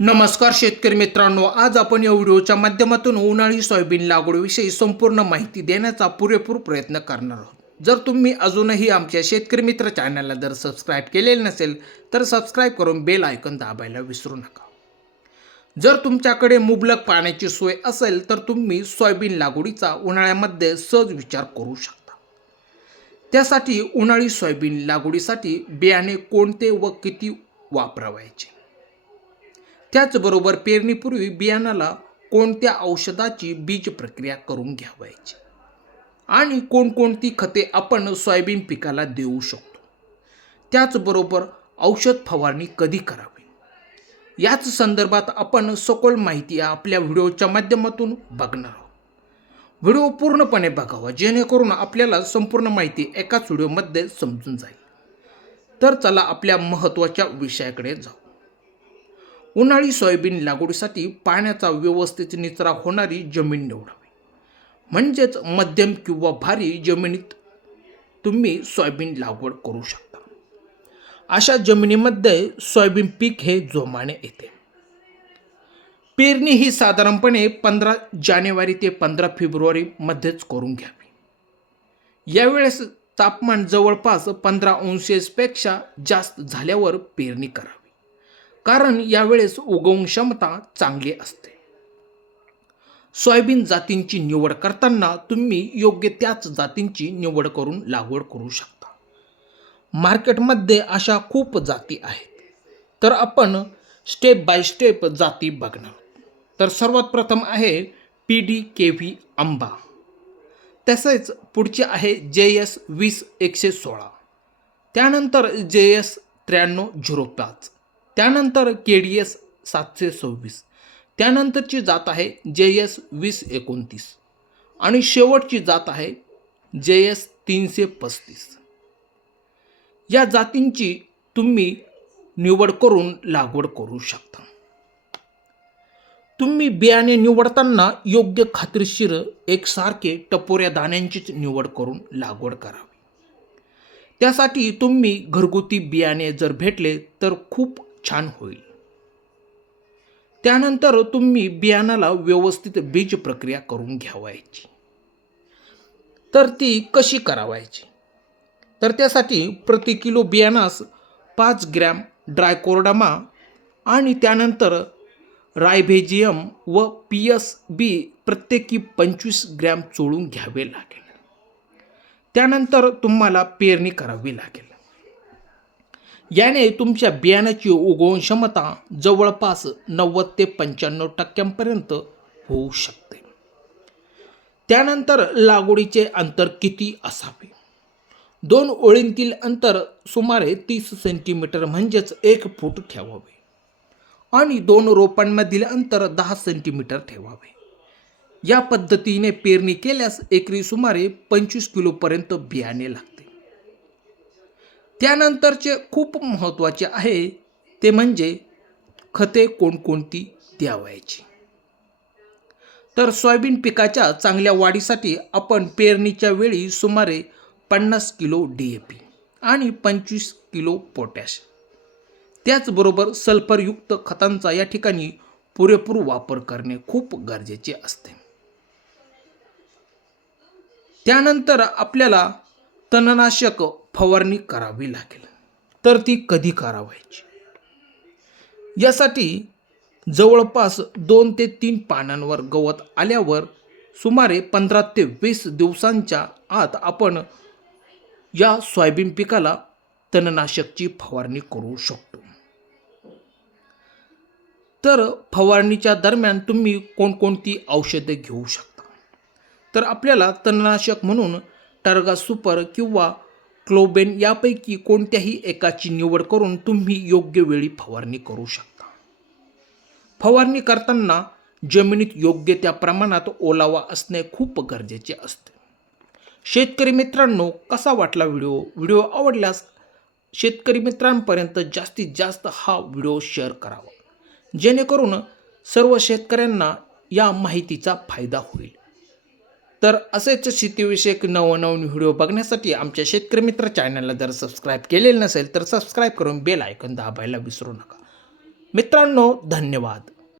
नमस्कार शेतकरी मित्रांनो, आज आपण या व्हिडिओच्या माध्यमातून उन्हाळी सोयाबीन लागवडीविषयी संपूर्ण माहिती देण्याचा पुरेपूर प्रयत्न करणार आहोत। जर तुम्ही अजूनही आमच्या शेतकरी मित्र चॅनलला जर सबस्क्राईब केलेले नसेल तर सबस्क्राईब करून बेल आयकॉन दाबायला विसरू नका। जर तुमच्याकडे मुबलक पाण्याची सोय असेल तर तुम्ही सोयाबीन लागवडीचा उन्हाळ्यामध्ये सहज विचार करू शकता। त्यासाठी उन्हाळी सोयाबीन लागवडीसाठी बियाणे कोणते व किती वापरायचे, त्याचबरोबर पेरणीपूर्वी बियाणाला कोणत्या औषधाची बीज प्रक्रिया करून घ्यावायची आणि कोणकोणती खते आपण सोयाबीन पिकाला देऊ शकतो, त्याचबरोबर औषध फवारणी कधी करावी, याच संदर्भात आपण सखोल माहिती आपल्या व्हिडिओच्या माध्यमातून बघणार आहोत। व्हिडिओ पूर्णपणे बघावा जेणेकरून आपल्याला संपूर्ण माहिती एकाच व्हिडिओमध्ये समजून जाईल। तर चला आपल्या महत्त्वाच्या विषयाकडे जाऊ। उन्हाळी सोयाबीन लागवडीसाठी पाण्याचा व्यवस्थित निचरा होणारी जमीन निवडावी, म्हणजेच मध्यम किंवा भारी जमिनीत तुम्ही सोयाबीन लागवड करू शकता। अशा जमिनीमध्ये सोयाबीन पीक हे जोमाने येते। पेरणी ही साधारणपणे 15 जानेवारी ते 15 फेब्रुवारी मध्येच करून घ्यावी। यावेळेस तापमान जवळपास 15 पेक्षा जास्त झाल्यावर पेरणी करावी, कारण यावेळेस उगवण क्षमता चांगली असते। सोयाबीन जातींची निवड करताना तुम्ही योग्य त्याच जातींची निवड करून लागवड करू शकता। मार्केटमध्ये अशा खूप जाती आहेत, तर आपण स्टेप बाय स्टेप जाती बघणार। तर सर्वात प्रथम आहे PDKV आंबा, तसेच पुढचे आहे JS 20-116, त्यानंतर JS 9305, त्यानंतर KDS 726, त्यानंतरची जात आहे JS 20-29 आणि शेवटची जात आहे JS 335। या जातींची तुम्ही निवड करून लागवड करू शकता। तुम्ही बियाणे निवडताना योग्य खात्रीशीर एकसारखे टपोऱ्या दाण्यांचीच निवड करून लागवड करावी। त्यासाठी तुम्ही घरगुती बियाणे जर भेटले तर खूप छान होईल। त्यानंतर तुम्ही बियाणाला व्यवस्थित बीज प्रक्रिया करून घ्यावायची। तर ती कशी करावायची, तर त्यासाठी प्रति किलो बियाणास 5 ग्रॅम ड्रायकोर्डामा आणि त्यानंतर रायझोबियम व PSB प्रत्येकी 25 ग्रॅम चोळून घ्यावे लागेल। त्यानंतर तुम्हाला पेरणी करावी लागेल। याने तुमच्या बियाण्याची उगवण क्षमता जवळपास 90 ते 95% होऊ शकते। त्यानंतर लागवडीचे अंतर किती असावे, 2 ओळींतील अंतर सुमारे 30 सेंटीमीटर म्हणजेच 1 फूट ठेवावे आणि 2 रोपांमधील अंतर 10 सेंटीमीटर ठेवावे। या पद्धतीने पेरणी केल्यास एकरी सुमारे 25 किलोपर्यंत बियाणे लागते। त्यानंतरचे खूप महत्त्वाचे आहे ते म्हणजे खते कोणकोणती द्यावायची। तर सोयाबीन पिकाच्या चांगल्या वाढीसाठी आपण पेरणीच्या वेळी सुमारे 50 किलो DAP आणि 25 किलो पोटॅश, त्याचबरोबर सल्फरयुक्त खतांचा या ठिकाणी पुरेपूर वापर करणे खूप गरजेचे असते। त्यानंतर आपल्याला तणनाशक फवारणी करावी लागेल, तर ती कधी करावायची, यासाठी जवळपास 2 ते 3 पानांवर गवत आल्यावर सुमारे 15 ते 20 दिवसांच्या आत आपण या सोयाबीन पिकाला तणनाशकची फवारणी करू शकतो। तर फवारणीच्या दरम्यान तुम्ही कोणकोणती औषधे घेऊ शकता, तर आपल्याला तणनाशक म्हणून टर्गा सुपर किंवा क्लोबेन यापैकी कोणत्याही एकाची निवड करून तुम्ही योग्य वेळी फवारणी करू शकता। फवारणी करताना जमिनीत योग्य त्या प्रमाणात ओलावा असणे खूप गरजेचे असते। शेतकरी मित्रांनो, कसा वाटला व्हिडिओ आवडल्यास शेतकरी मित्रांपर्यंत जास्तीत जास्त हा व्हिडिओ शेअर करावा, जेणेकरून सर्व शेतकऱ्यांना या माहितीचा फायदा होईल। तर असेच शेतीविषयक नवनवीन व्हिडिओ बघण्यासाठी आमच्या शेतकरी मित्र चॅनलला जर सबस्क्राईब केलेले नसेल तर सबस्क्राईब करून बेल आयकॉन दाबायला विसरू नका। मित्रांनो, धन्यवाद.